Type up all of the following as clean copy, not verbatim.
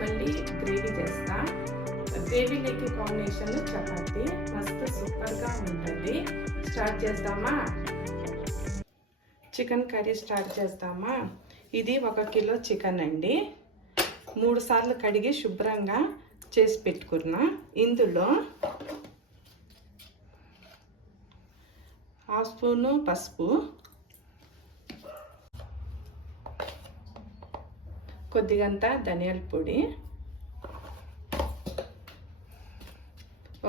మళ్ళీ గ్రేవీ చేస్తా. గ్రేవీలోకి కాంబినేషన్ చపాతీ మస్తు సూపర్గా ఉంటుంది. స్టార్ట్ చేద్దామా? చికెన్ కర్రీ స్టార్ట్ చేద్దామా? ఇది 1 కిలో చికెన్ అండి. 3 సార్లు కడిగి శుభ్రంగా చేసి పెట్టుకున్నా. ఇందులో 1/2 స్పూను పసుపు, కొద్దిగంత ధనియాల పొడి,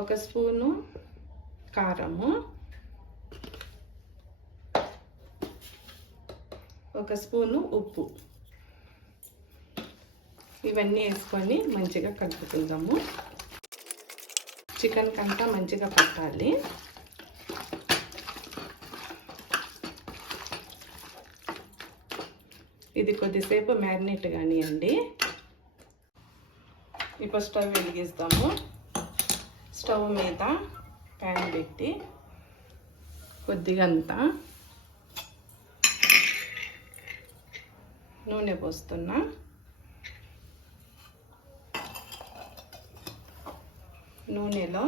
1 స్పూను కారము, 1 స్పూను ఉప్పు, ఇవన్నీ వేసుకొని మంచిగా కలుపుకుందాము. చికెన్ కంతా మంచిగా పట్టాలి. ఇది కొద్దిసేపు మ్యారినేట్ కానివ్వండి. ఇప్పుడు స్టవ్ వెలిగిస్తాము. స్టవ్ మీద ప్యాన్ పెట్టి కొద్దిగంత నూనె పోస్తున్నా. నూనెలో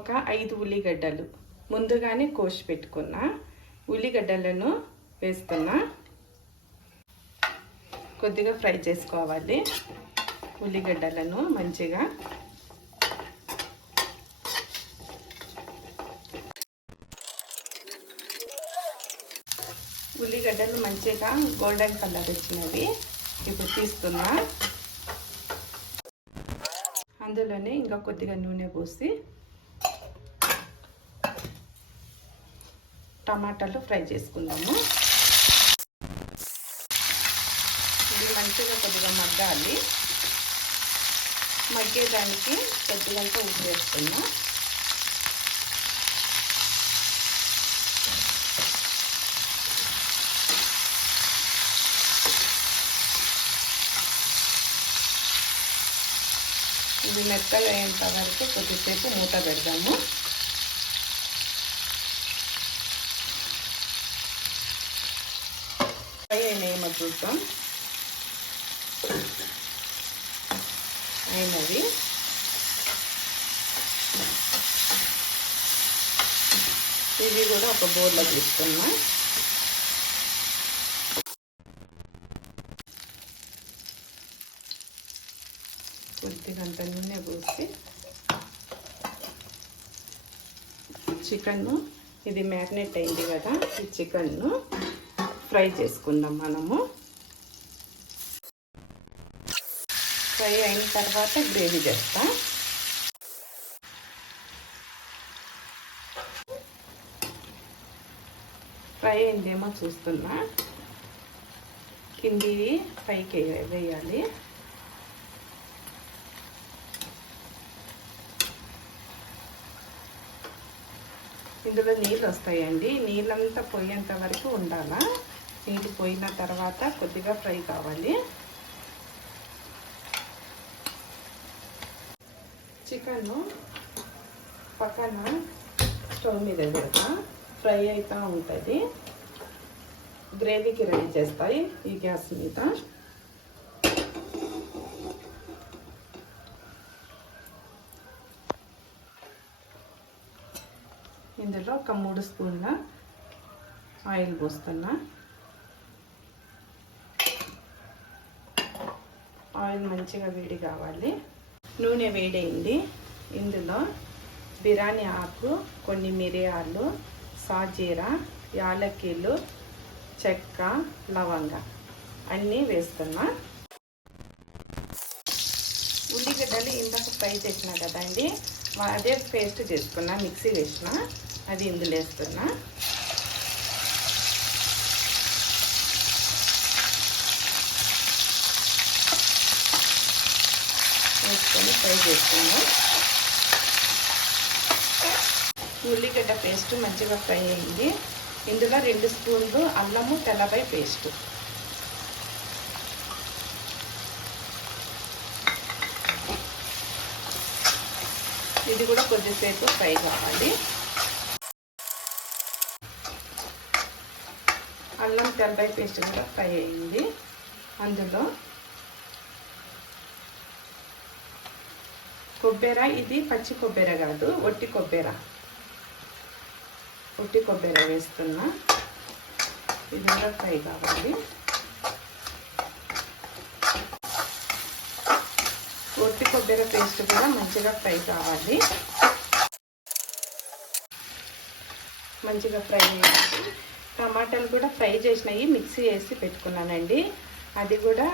ఒక 5 ఉల్లిగడ్డలు ముందుగానే కోసి పెట్టుకున్నా ఉల్లిగడ్డలను వేస్తున్నా. కొద్దిగా ఫ్రై చేసుకోవాలి ఉల్లిగడ్డలను మంచిగా. ఉల్లిగడ్డలు మంచిగా గోల్డెన్ కలర్ వచ్చినవి. ఇప్పుడు తీస్తున్నా. అందులోనే ఇంకా కొద్దిగా నూనె పోసి టమాటాలు ఫ్రై చేసుకుందాము. ఇది మంచిగా కొద్దిగా మగ్గాలి. మగ్గేదానికి కొద్దిగంత ఉప్పు వేస్తున్నా. ఇది మెత్తగా అయ్యేంత వరకు కొద్దిసేపు మూత పెడదాము. ఫ్రై అయినాయేమో చూద్దాం. అయినవి. ఇవి కూడా ఒక బౌల్లో తీసుకున్నా. కొద్దిగంత నూనె పోసి చికెన్, ఇది మ్యారినేట్ అయింది కదా, ఈ చికెన్ను ఫ్రై చేసుకుందాం మనము. ఫ్రై అయిన తర్వాత గ్రేవీ చేస్తా. ఫ్రై అయిందేమో చూస్తున్నా. కింది పైకి వేయాలి. ఇందులో నీళ్ళు వస్తాయండి. నీళ్ళంతా పోయేంత వరకు ఉండాలా. నీళ్ళు పోయిన తర్వాత కొద్దిగా ఫ్రై కావాలి. చికెన్ పక్కన స్టవ్ మీద పెడతా. ఫ్రై అవుతూ ఉంటుంది. గ్రేవీకి రెడీ చేస్తాయి ఈ గ్యాస్ మీద. ఇందులో ఒక 3 స్పూన్ల ఆయిల్ పోస్తున్నా. ఆయిల్ మంచిగా వేడి కావాలి. నూనె వేడైంది. ఇందులో బిర్యానీ ఆకు, కొన్ని మిరియాలు, సాజీరా, యాలక్కీలు, చెక్క, లవంగ అన్నీ వేస్తున్నా. ఉల్లిగడ్డలు ఇందాక ఫ్రై చేసిన కదండి, అదే పేస్ట్ చేసుకున్నా, మిక్సీ వేసిన, అది ఇందులో వేస్తున్నా. వేసుకొని ఫ్రై చేసుకున్నాం. ఉల్లిగడ్డ పేస్ట్ మంచిగా ఫ్రై అయింది. ఇందులో 2 స్పూన్లు అల్లము తెల్లపాయ పేస్ట్, ఇది కూడా కొద్దిసేపు ఫ్రై కావాలి. అల్లం తెల్లపాయ పేస్ట్ కూడా ఫ్రై అయింది. అందులో కొబ్బరి, ఇది పచ్చి కొబ్బరి కాదు, ఒట్టి కొబ్బరి వేస్తున్నా. ఇది కూడా ఫ్రై కావాలి. ఒట్టి కొబ్బరి పేస్ట్ కూడా మంచిగా ఫ్రై కావాలి. మంచిగా ఫ్రై చేసి టమాటాలు కూడా ఫ్రై చేసినవి మిక్సీ వేసి పెట్టుకున్నానండి. అది కూడా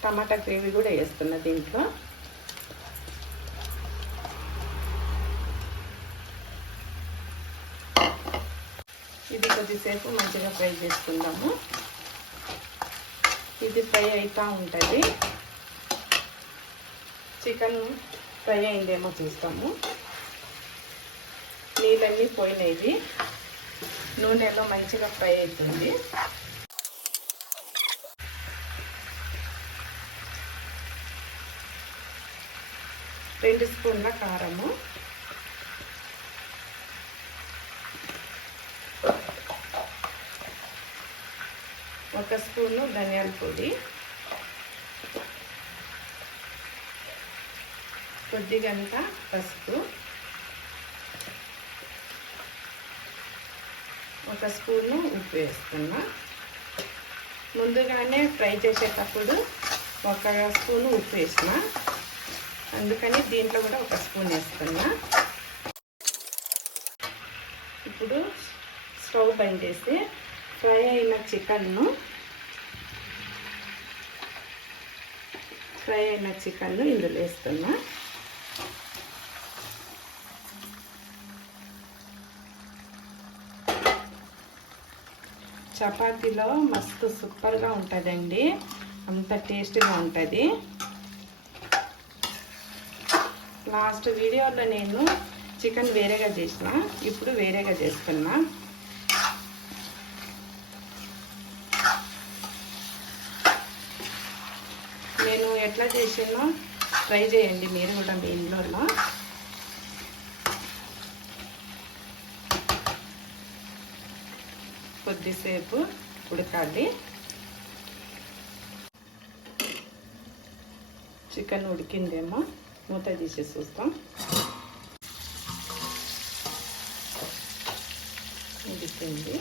టమాటా గ్రేవీ కూడా వేస్తున్నా దీంట్లో. ఇది కొద్దిసేపు మంచిగా ఫ్రై చేసుకుందాము. ఇది ఫ్రై అవుతూ ఉంటుంది. చికెన్ ఫ్రై అయిందేమో చూస్తాము. నీళ్ళన్నీ పోయినవి, నూనెలో మంచిగా ఫ్రై అవుతుంది. రెండు స్పూన్ల కారము, ఒక స్పూను ధనియాల పొడి, కొద్దిగంత పసుపు, ఒక స్పూను ఉప్పు వేస్తున్నా. ముందుగానే ఫ్రై చేసేటప్పుడు ఒక స్పూను ఉప్పు వేసిన, అందుకని దీంట్లో కూడా ఒక స్పూన్ వేస్తున్నా. ఇప్పుడు స్టవ్ బంద్ చేసి ఫ్రై అయిన చికెన్ను ఇందులో వేస్తున్నా. చపాతీలో మస్తు సూపర్గా ఉంటుందండి, అంత టేస్ట్గా ఉంటుంది. లాస్ట్ వీడియోలో నేను చికెన్ వేరేగా చేసిన, ఇప్పుడు వేరేగా చేస్తున్నా. నేను ఎట్లా చేసినో ట్రై చేయండి మీరు కూడా మీ ఇంట్లో. కొద్దిసేపు ఉడకాలి. చికెన్ ఉడికిందేమో మూత తీసేసి చూస్తాం. ఉడికింది.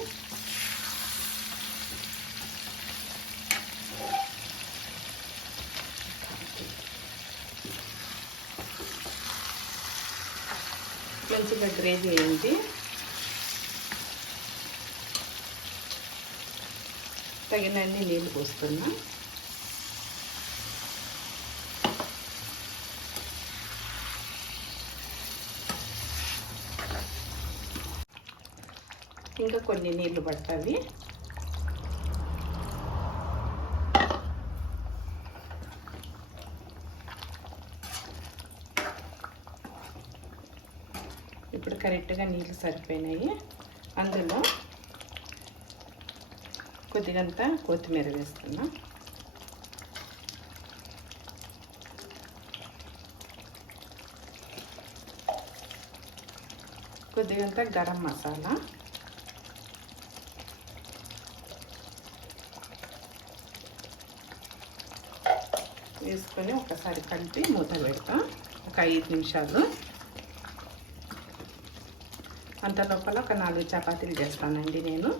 మంచిగా గ్రేవీ అయింది. తగినన్ని నీళ్ళు పోస్తున్నా. ఇంకా కొన్ని నీళ్ళు పడతాయి. ఇప్పుడు కరెక్ట్గా నీళ్ళు సరిపోయినాయి. అందులో కొద్దిగంత కొత్తిమీర వేస్తున్నా. కొద్దిగంత గరం మసాలా, వేసుకొని ఒకసారి కలిపి మూత పెడతాం ఒక 5 నిమిషాలు. అంత లోపల ఒక 4 చపాతీలు చేస్తానండి నేను.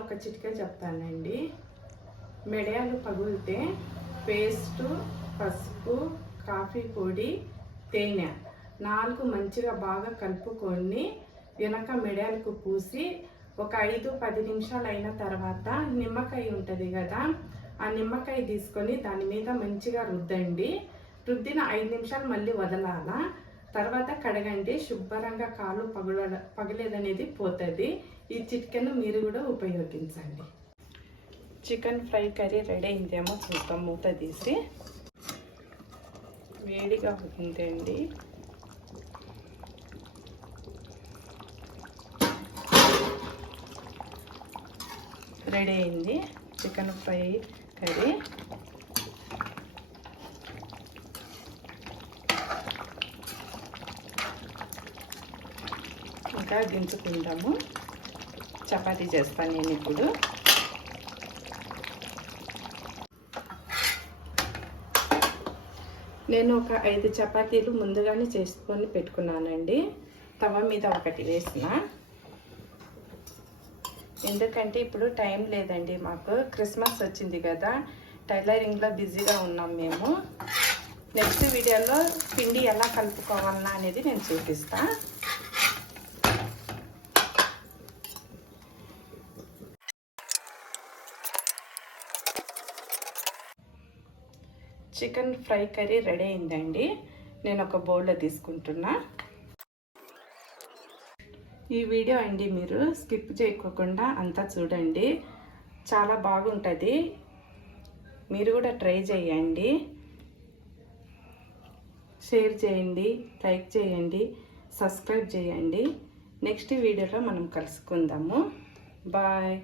ఒక చిట్కా చెప్తానండి. మిరియాలు పగులితే పేస్టు, పసుపు, కాఫీ పొడి, తేనె 4 మంచిగా బాగా కలుపుకొని వెనక మిరియాలకు పూసి ఒక 5-10 నిమిషాలు అయిన తర్వాత నిమ్మకాయ ఉంటుంది కదా, ఆ నిమ్మకాయ తీసుకొని దాని మీద మంచిగా రుద్దండి. రుద్దిన 5 నిమిషాలు మళ్ళీ వదలాలా. తర్వాత కడగండి. శుభ్రంగా కాలు పగలేదనేది పోతుంది. ఈ చిట్కాను మీరు కూడా ఉపయోగించండి. చికెన్ ఫ్రై కర్రీ రెడీ అయిందేమో చూస్తాం. మూత తీసి వేడిగా ఉందండి. రెడీ అయింది చికెన్ ఫ్రై కర్రీ. ఇంకా దించుకుందాము. చపాతీ చేస్తాను నేను ఇప్పుడు. నేను ఒక 5 చపాతీలు ముందుగానే చేసుకొని పెట్టుకున్నానండి. తవ మీద ఒకటి వేసిన, ఎందుకంటే ఇప్పుడు టైం లేదండి మాకు. క్రిస్మస్ వచ్చింది కదా, టైలరింగ్లో బిజీగా ఉన్నాం మేము. నెక్స్ట్ వీడియోలో పిండి ఎలా కలుపుకోవాలన్నా అనేది నేను చూపిస్తా. చికెన్ ఫ్రై కర్రీ రెడీ అయిందండి. నేను ఒక బౌల్లో తీసుకుంటున్నా. ఈ వీడియో అండి మీరు స్కిప్ చేయకోకుండా అంతా చూడండి, చాలా బాగుంటుంది. మీరు కూడా ట్రై చేయండి, షేర్ చేయండి, లైక్ చేయండి, సబ్స్క్రైబ్ చేయండి. నెక్స్ట్ వీడియోలో మనం కలుసుకుందాము. బాయ్.